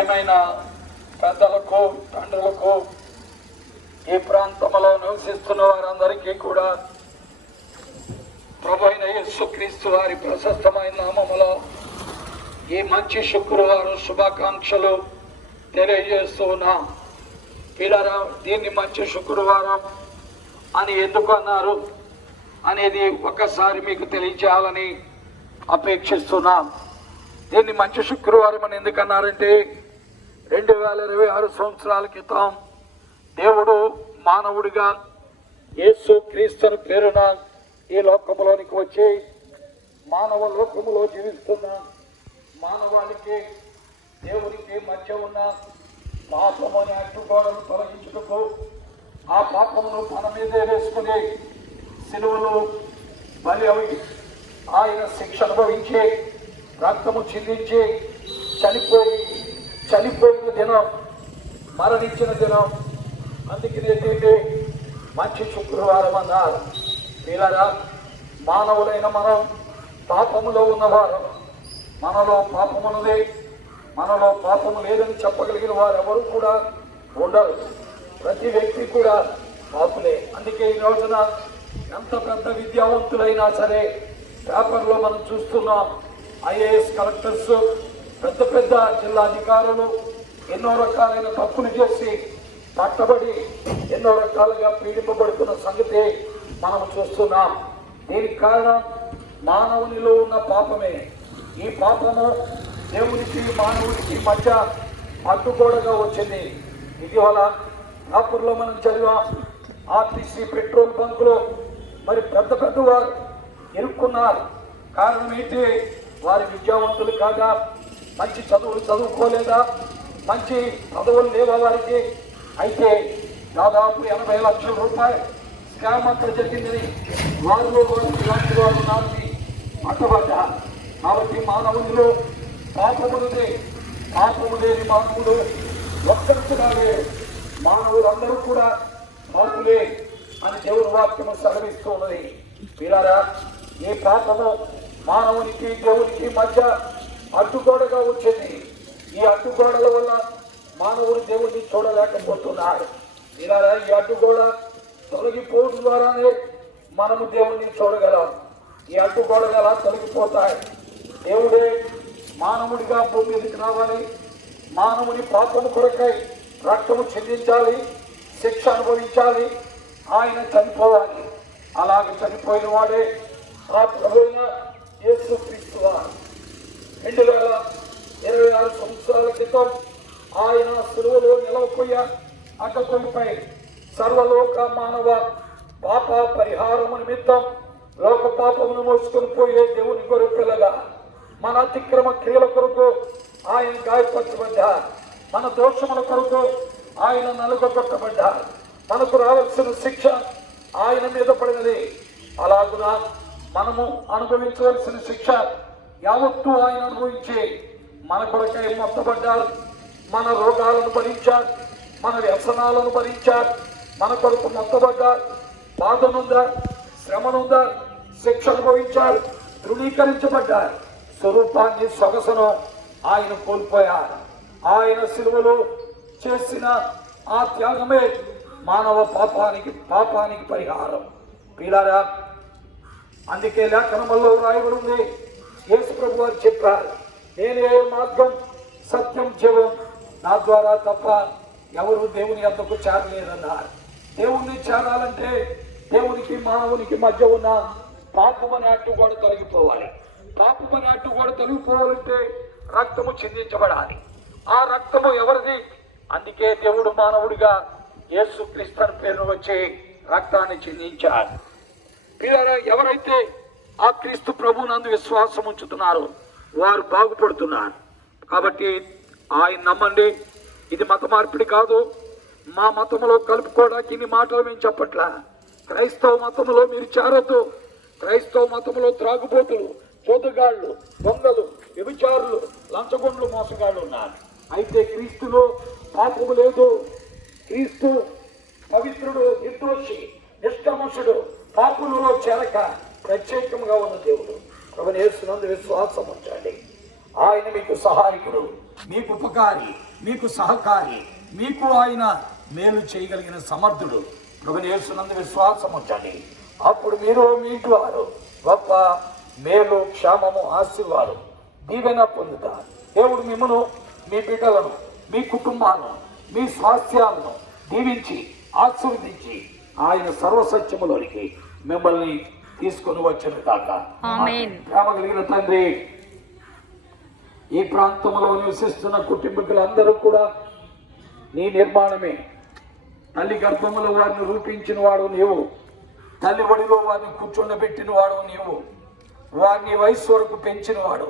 ఏమైనా పెద్దలకు, తండ్రులకు, ఈ ప్రాంతంలో నివసిస్తున్న వారందరికీ కూడా ప్రభు అయిన యేసుక్రీస్తు వారి ప్రశస్తమైన నామములో ఈ మంచి శుక్రవారం శుభాకాంక్షలు తెలియజేస్తూ ఉన్నాం. పిల్లరా, దీన్ని మంచి శుక్రవారం అని ఎందుకు అన్నారు అనేది ఒకసారి మీకు తెలియజేయాలని అపేక్షిస్తున్నాం. దీన్ని మంచి శుక్రవారం అని ఎందుకు అన్నారంటే 2026 సంవత్సరాల క్రితం దేవుడు మానవుడిగా యేసు క్రీస్తు పేరున ఈ లోకంలోనికి వచ్చి మానవ లోకములో జీవిస్తున్న మానవాళికి దేవునికి మధ్య ఉన్న పాపము అనే అడ్డుగోడను తొలగించుటకు ఆ పాపమును తన మీదే వేసుకుని సిలువలో బలి అవి ఆయన శిక్ష అనుభవించి రక్తము చిందించి చనిపోయిన దినం, మరణించిన దినం. అందుకనేంటంటే మంచి శుక్రవారం అన్నారు. వీళ్ళరా, మానవులైన మనం పాపములో ఉన్నవారు, మనలో పాపమున్నదే, మనలో పాపము లేదని చెప్పగలిగిన వారు ఎవరు కూడా ఉండరు. ప్రతి వ్యక్తి కూడా పాపులే. అందుకే ఈ రోజున ఎంత పెద్ద విద్యావంతులైనా సరే పేపర్లో మనం చూస్తున్నాం, ఐఏఎస్ కలెక్టర్స్, పెద్ద పెద్ద జిల్లా అధికారులు ఎన్నో రకాలైన తప్పులు చేసి పట్టబడి ఎన్నో రకాలుగా పీడింపబడుతున్న సంగతి మనం చూస్తున్నాం. దీనికి కారణం మానవునిలో ఉన్న పాపమే. ఈ పాపము దేవునికి మానవుడికి మధ్య అడ్డుగోడగా వచ్చింది. ఇటీవల రాపూర్లో మనం చదివాం, ఆర్టీసీ పెట్రోల్ బంకులో మరి పెద్ద వారు ఇరుక్కున్నారు. కారణం ఏంటి? వారి విద్యావంతులు కాగా, మంచి చదువులు చదువుకోలేదా, మంచి పదవులు లేవా వారికి. అయితే దాదాపు 80 లక్షల రూపాయలు స్కామ్ అక్కడ జరిగిందని వారిలో ఇలాంటి వారు నాటి పట్టబడ్డారు. కాబట్టి మానవునిలో పాపములదే, పాపము లేని మానవుడు ఒక్కరికున్నాడే. మానవులందరూ కూడా పాపులే అని దేవుని వాక్యము సెలవిస్తూ ఉన్నది. వీళ్ళారా, ఈ పాపము మానవునికి దేవునికి మధ్య అడ్డుగోడగా వచ్చింది. ఈ అడ్డుగోడల వల్ల మానవుడు దేవుడిని చూడలేకపోతున్నాడు. వీళ్ళారా, ఈ అడ్డుగోడ తొలగిపోవడం ద్వారానే మనము దేవుడిని చూడగలం. ఈ అడ్డుగోడలు ఎలా తొలగిపోతాయి? దేవుడే మానవుడిగా భూమి మీదకి రావాలి, మానవుని పాపము కొరకై రక్తము చెందించాలి, శిక్ష అనుభవించాలి, ఆయన చనిపోవాలి. అలాగే చనిపోయిన వాడే ఆ ప్రభువైన యేసుక్రీస్తు వారు. 2026 సంవత్సరాల క్రితం ఆయన సిలువలో నిలవపోయే అడ్డకొండపై సర్వలోక మానవ పాప పరిహారము నిమిత్తం లోక పాపమును మోసుకొని పోయే దేవుని గొర్రెపిల్లగా మన అతిక్రమ క్రియల కొరకు ఆయన గాయపరచబడ్డారు. మన దోషముల కొరకు ఆయన నలుగొట్టబడ్డారు. మనకు రావాల్సిన శిక్ష ఆయన మీద పడినది. అలాగున మనము అనుభవించవలసిన శిక్ష యావత్తు ఆయన అనుభవించి మన కొరకై మొత్తబడ్డారు. మన రోగాలను భరించారు, మన వ్యసనాలను భరించారు, మన కొరకు మొత్తబడ్డారు. బాధనుందా, శ్రమనుందా, శిక్ష అనుభవించారు, ధృవీకరించబడ్డారు. స్వరూపాన్ని, సొగసును ఆయన కోల్పోయారు. ఆయన సిలువలో చేసిన ఆ త్యాగమే మానవ పాపానికి పరిహారం. పిల్లారా, అందుకే లేఖనములో రాయబడి ఉంది, యేసు ప్రభు వారు చెప్పారు, నేనే మార్గం, సత్యం, జీవం, నా ద్వారా తప్ప ఎవరు దేవుని యొద్దకు చేరలేదన్నారు. దేవుణ్ణి చేరాలంటే దేవునికి మానవునికి మధ్య ఉన్న పాపమనే అడ్డుగోడ తొలగిపోవాలి. పాపమనే అడ్డుగోడ తొలగిపోవాలంటే రక్తము చిందించబడాలి. ఆ రక్తము ఎవరిది? అందుకే దేవుడు మానవుడిగా యేసుక్రీస్తు పేరును వచ్చి రక్తాన్ని చిందించాడు. పిల్లరా, ఎవరైతే ఆ క్రీస్తు ప్రభువునందు విశ్వాసం ఉంచుతున్నారో వారు బాగుపడుతున్నారు. కాబట్టి ఆయన నమ్మండి. ఇది మత మార్పిడి కాదు. మా మతంలో కలుపుకోవడానికి ఇన్ని మాటలు మేము చెప్పట్లా. క్రైస్తవ మతంలో మీరు చేరొద్దు. క్రైస్తవ మతంలో త్రాగుబోతులు, చోదగాళ్ళు, దొంగలు, వ్యభిచారులు, లంచగొండ్లు, మోసగాళ్ళు ఉన్నారు. అయితే క్రీస్తులో పాపము లేదు. క్రీస్తు పవిత్రుడు, నిర్దోషి, నిష్కమషుడు, పాపులలో చేరక ప్రత్యేకంగా ఉన్న దేవుడు. ప్రభుని యేసునందు విశ్వాసం ఉంచండి. ఆయన మీకు సహాయకుడు, మీకు ఉపకారి, మీకు సహకారి, మీకు ఆయన మేలు చేయగలిగిన సమర్థుడు. ప్రభువైన యేసునందు విశ్వాసం ఉంచండి. అప్పుడు మీరు మీ ఇంటి వారు గొప్ప మేలు, క్షేమము, ఆశీర్వాదం, దీవెన పొందుతారు. దేవుడు మిమ్మను, మీ బిడ్డలను, మీ కుటుంబాలను, మీ స్వాస్థ్యాలను దీవించి ఆశీర్వదించి ఆయన సర్వసత్యములోనికి మిమ్మల్ని తీసుకొని వచ్చిన దాకా. ప్రేమ కలిగిన తండ్రి, ఈ ప్రాంతంలో నివసిస్తున్న కుటుంబీకులందరూ కూడా నీ నిర్మాణమే. తల్లి గర్భములో వారిని రూపించిన వాడు నీవు, తల్లి ఒడిలో వారిని కూర్చుండబెట్టిన వాడు నీవు, వారిని వయసు వరకు పెంచిన వాడు,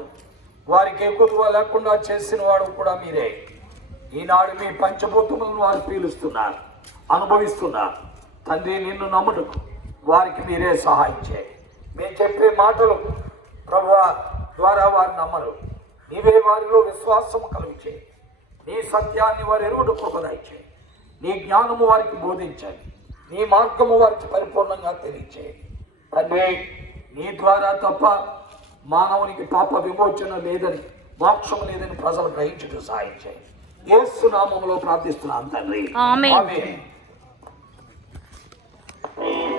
వారికి ఎక్కువ లేకుండా చేసిన వాడు కూడా మీరే. ఈనాడు మీ పంచభూతములను వారు పీలుస్తున్నారు, అనుభవిస్తున్నారు. తండ్రి, నిన్ను నమ్ముటకు వారికి మీరే సహాయం చేయండి. మేము చెప్పే మాటలు ప్రభువా ద్వారా వారు నమ్మరు. నీవే వారిలో విశ్వాసము కలుగు చేయండి. నీ సత్యాన్ని వారు ఎరుగుడు కృపదయచేయండి. నీ జ్ఞానము వారికి బోధించండి. నీ మార్గము వారికి పరిపూర్ణంగా తెలియచేయండి. తండ్రి, నీ ద్వారా తప్ప మానవునికి పాప విమోచన లేదని, మోక్షం లేదని ప్రజలు గ్రహించుటకు సహాయం చేయండి. యేసు నామములో ప్రార్థిస్తున్నాను తండ్రి, ఆమేన్.